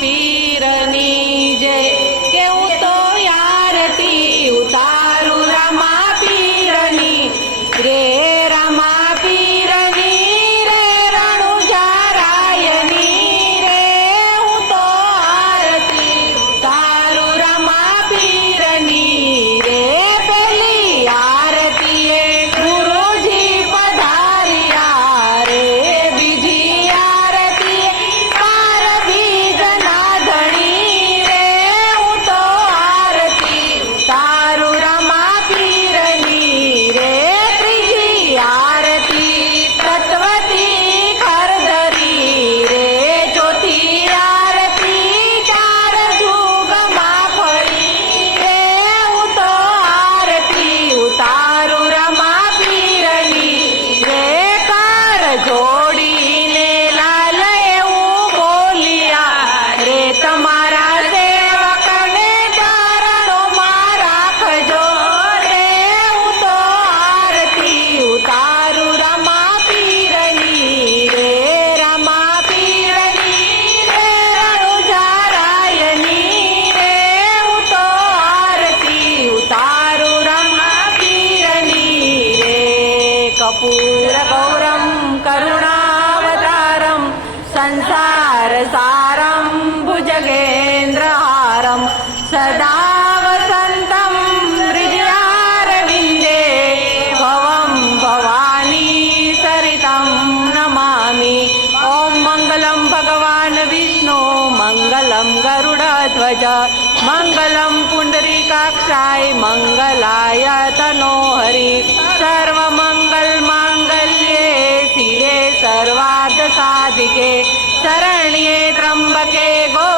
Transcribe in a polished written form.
પીરની જય કેવું તો આરતી ઉતારું રમા પીરની રે રમા પીરની રે રણુજારાયની રે હું તો આરતી ઉતારું રમા પીરની રે પેલી આરતી એ ગુરુજી પધાર્યા રે બીજી આરતી પાર બીજના ધણી રે હું તો આરતી ઉતારું રમા પીરની રે ત્રીજી આરતી તત્વતી ખરધરી રે ચોથી આરતી ચાર જુગમાં ફરી રે હું તો આરતી ઉતારું રમા પીરની રે કર જોડીને લાલ એવું બોલ્યા રે તમારા સેવકને ચરણોમાં રાખજો રે હું તો આરતી ઉતારું રમા પીરની રે રમા પીરની રે રણુજારાયની રે હું તો આરતી ઉતારું રમા પીરની રે કપૂર ગૌરમ કરુણાવતારમ સંસાર સારમ ભુજગેન્દ્રહારમ સદા વસંતમ હૃદયારવિંદે ભવમ ભવાની સરિતમ નમામિ ઓમ મંગલમ ભગવાન વિષ્ણુ મંગલમ ગરુડધ્વજ મંગલમ પુંડરીકાક્ષાય મંગલાય તનોહરિ સર્વમંગલ માંગલ્યે શિવે સર્વાર્થ સાધિકે શરણ્યે ત્રંબકે ગૌરી